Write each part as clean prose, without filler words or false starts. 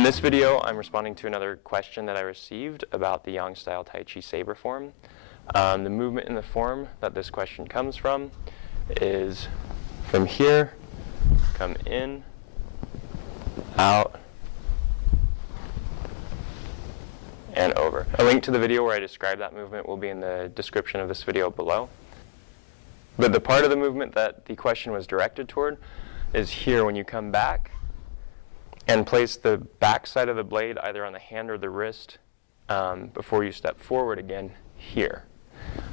In this video, I'm responding to another question that I received about the Yang-style Tai Chi Saber form. The movement in the form that this question comes from is from here, come in, out, and over. A link to the video where I describe that movement will be in the description of this video below. But the part of the movement that the question was directed toward is here when you come back and place the back side of the blade either on the hand or the wrist before you step forward again here.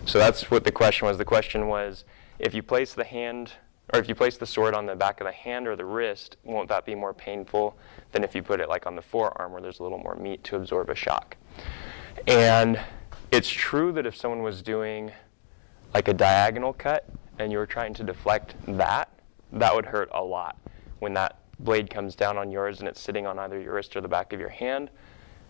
So that's what the question was. The question was, if you place the hand, or if you place the sword on the back of the hand or the wrist, won't that be more painful than if you put it like on the forearm where there's a little more meat to absorb a shock? And it's true that if someone was doing like a diagonal cut and you were trying to deflect that, that would hurt a lot. When that blade comes down on yours and it's sitting on either your wrist or the back of your hand,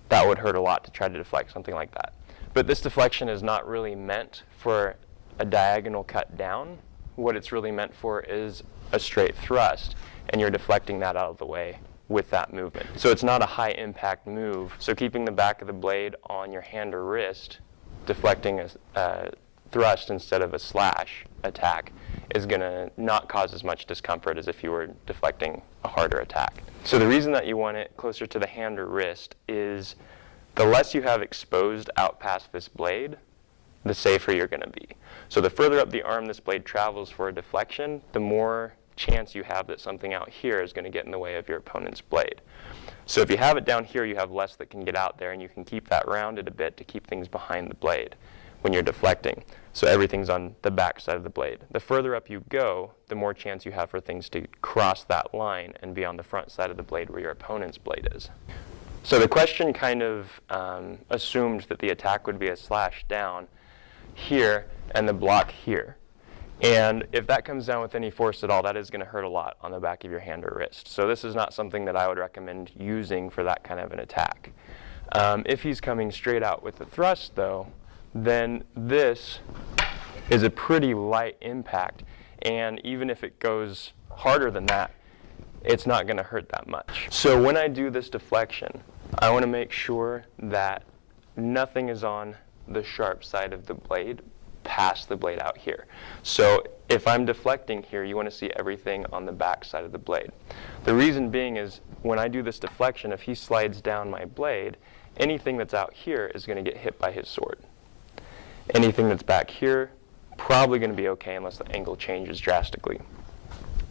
that would hurt a lot to try to deflect something like that. But this deflection is not really meant for a diagonal cut down. What it's really meant for is a straight thrust, and you're deflecting that out of the way with that movement. So it's not a high impact move. So keeping the back of the blade on your hand or wrist, deflecting a thrust instead of a slash attack is going to not cause as much discomfort as if you were deflecting a harder attack. So the reason that you want it closer to the hand or wrist is the less you have exposed out past this blade, the safer you're going to be. So the further up the arm this blade travels for a deflection, the more chance you have that something out here is going to get in the way of your opponent's blade. So if you have it down here, you have less that can get out there, and you can keep that rounded a bit to keep things behind the blade when you're deflecting. So everything's on the back side of the blade. The further up you go, the more chance you have for things to cross that line and be on the front side of the blade where your opponent's blade is. So the question kind of assumed that the attack would be a slash down here and the block here. And if that comes down with any force at all, that is going to hurt a lot on the back of your hand or wrist. So this is not something that I would recommend using for that kind of an attack. If he's coming straight out with the thrust, though, then this is a pretty light impact. And even if it goes harder than that, it's not going to hurt that much. So when I do this deflection, I want to make sure that nothing is on the sharp side of the blade past the blade out here. So if I'm deflecting here, you want to see everything on the back side of the blade. The reason being is when I do this deflection, if he slides down my blade, anything that's out here is going to get hit by his sword. Anything that's back here, probably going to be okay unless the angle changes drastically.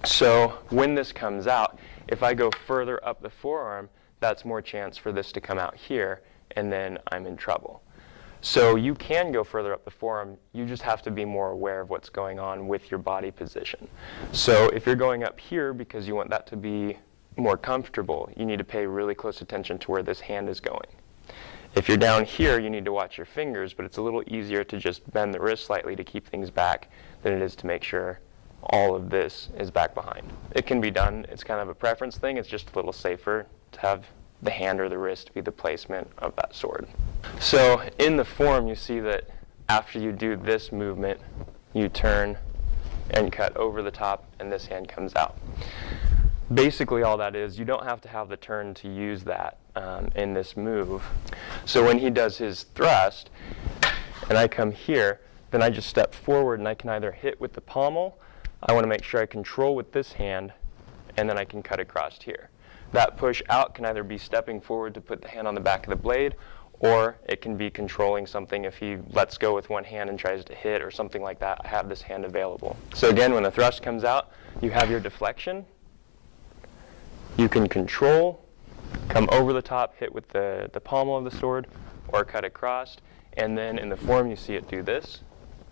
So when this comes out, if I go further up the forearm, that's more chance for this to come out here, and then I'm in trouble. So you can go further up the forearm, you just have to be more aware of what's going on with your body position. So if you're going up here because you want that to be more comfortable, you need to pay really close attention to where this hand is going. If you're down here, you need to watch your fingers, but it's a little easier to just bend the wrist slightly to keep things back than it is to make sure all of this is back behind. It can be done. It's kind of a preference thing. It's just a little safer to have the hand or the wrist be the placement of that sword. So in the form, you see that after you do this movement, you turn and cut over the top, and this hand comes out. Basically all that is, you don't have to have the turn to use that in this move. So when he does his thrust, and I come here, then I just step forward and I can either hit with the pommel, I want to make sure I control with this hand, and then I can cut across here. That push out can either be stepping forward to put the hand on the back of the blade, or it can be controlling something. If he lets go with one hand and tries to hit or something like that, I have this hand available. So again, when the thrust comes out, you have your deflection. You can control, come over the top, hit with the pommel of the sword, or cut across. And then in the form, you see it do this.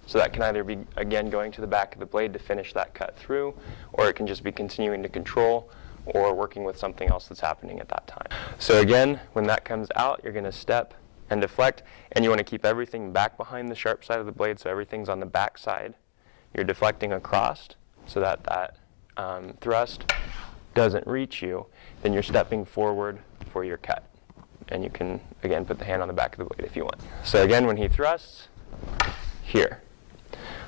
So that can either be, again, going to the back of the blade to finish that cut through, or it can just be continuing to control or working with something else that's happening at that time. So again, when that comes out, you're going to step and deflect, and you want to keep everything back behind the sharp side of the blade, so everything's on the back side. You're deflecting across so that that thrust doesn't reach you. Then you're stepping forward for your cut. And you can, again, put the hand on the back of the blade if you want. So again, when he thrusts, here.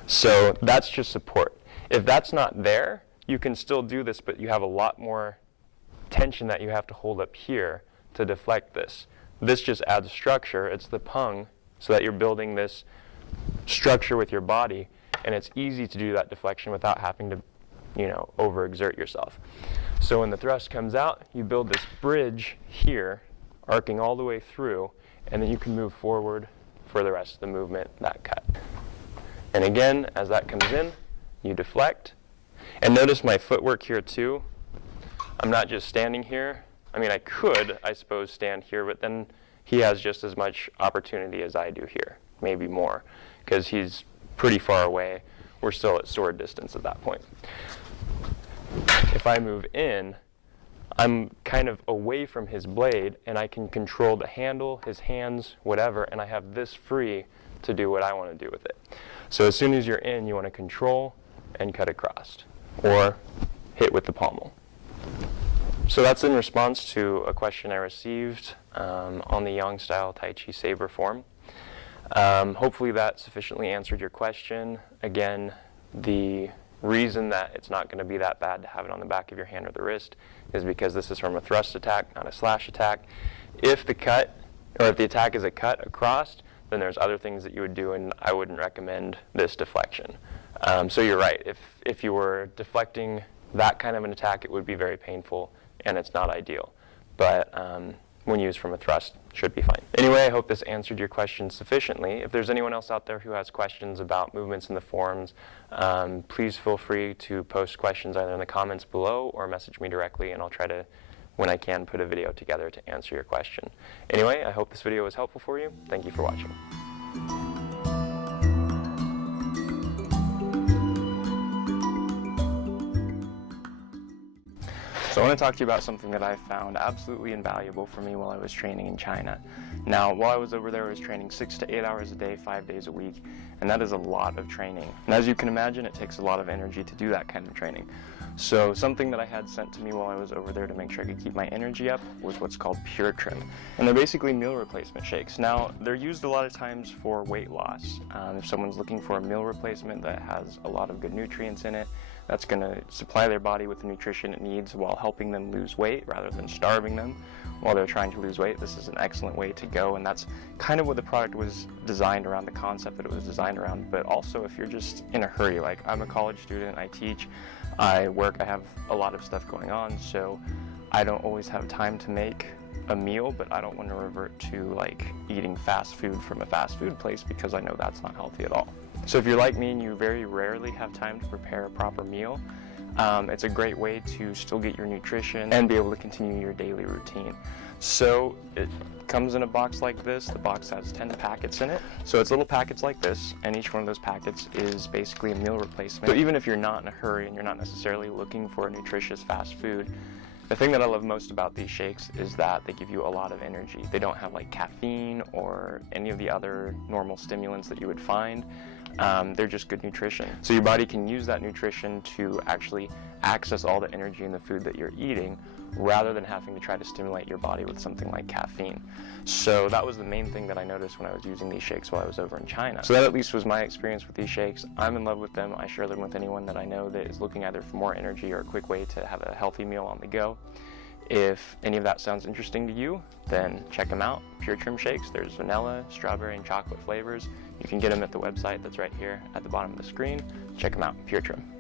So that's just support. If that's not there, you can still do this, but you have a lot more tension that you have to hold up here to deflect this. This just adds structure. It's the pung, so that you're building this structure with your body, and it's easy to do that deflection without having to, overexert yourself. So when the thrust comes out, you build this bridge here, arcing all the way through, and then you can move forward for the rest of the movement, that cut. And again, as that comes in, you deflect. And notice my footwork here too. I'm not just standing here. I mean, I could, I suppose, stand here, but then he has just as much opportunity as I do here, maybe more, because he's pretty far away. We're still at sword distance at that point. If I move in, I'm kind of away from his blade, and I can control the handle, his hands, whatever, and I have this free to do what I want to do with it. So as soon as you're in, you want to control and cut across, or hit with the pommel. So that's in response to a question I received on the Yang style Tai Chi Saber form. Hopefully that sufficiently answered your question. Again, the reason that it's not going to be that bad to have it on the back of your hand or the wrist is because this is from a thrust attack, not a slash attack. If the attack is a cut across, then there's other things that you would do, and I wouldn't recommend this deflection. So you're right. If you were deflecting that kind of an attack, it would be very painful, and it's not ideal. But when used from a thrust, should be fine. Anyway, I hope this answered your question sufficiently. If there's anyone else out there who has questions about movements in the forms, please feel free to post questions either in the comments below or message me directly, and I'll try to, when I can, put a video together to answer your question. Anyway, I hope this video was helpful for you. Thank you for watching. So I want to talk to you about something that I found absolutely invaluable for me while I was training in China. Now, while I was over there, I was training 6 to 8 hours a day, 5 days a week, and that is a lot of training. And as you can imagine, it takes a lot of energy to do that kind of training. So something that I had sent to me while I was over there to make sure I could keep my energy up was what's called Pure Trim. And they're basically meal replacement shakes. Now, they're used a lot of times for weight loss. If someone's looking for a meal replacement that has a lot of good nutrients in it, that's going to supply their body with the nutrition it needs while helping them lose weight rather than starving them while they're trying to lose weight. This is an excellent way to go, and that's kind of what the product was designed around, the concept that it was designed around. But also, if you're just in a hurry, like I'm a college student, I teach, I work, I have a lot of stuff going on, so I don't always have time to make a meal, but I don't want to revert to like eating fast food from a fast food place because I know that's not healthy at all. So if you're like me and you very rarely have time to prepare a proper meal, it's a great way to still get your nutrition and be able to continue your daily routine. So it comes in a box like this. The box has 10 packets in it. So it's little packets like this, and each one of those packets is basically a meal replacement. So even if you're not in a hurry and you're not necessarily looking for a nutritious fast food, the thing that I love most about these shakes is that they give you a lot of energy. They don't have like caffeine or any of the other normal stimulants that you would find. They're just good nutrition. So your body can use that nutrition to actually access all the energy in the food that you're eating rather than having to try to stimulate your body with something like caffeine. So that was the main thing that I noticed when I was using these shakes while I was over in China. So that at least was my experience with these shakes. I'm in love with them. I share them with anyone that I know that is looking either for more energy or a quick way to have a healthy meal on the go. If any of that sounds interesting to you, then check them out. Pure Trim shakes. There's vanilla, strawberry, and chocolate flavors. You can get them at the website that's right here at the bottom of the screen. Check them out. Pure Trim.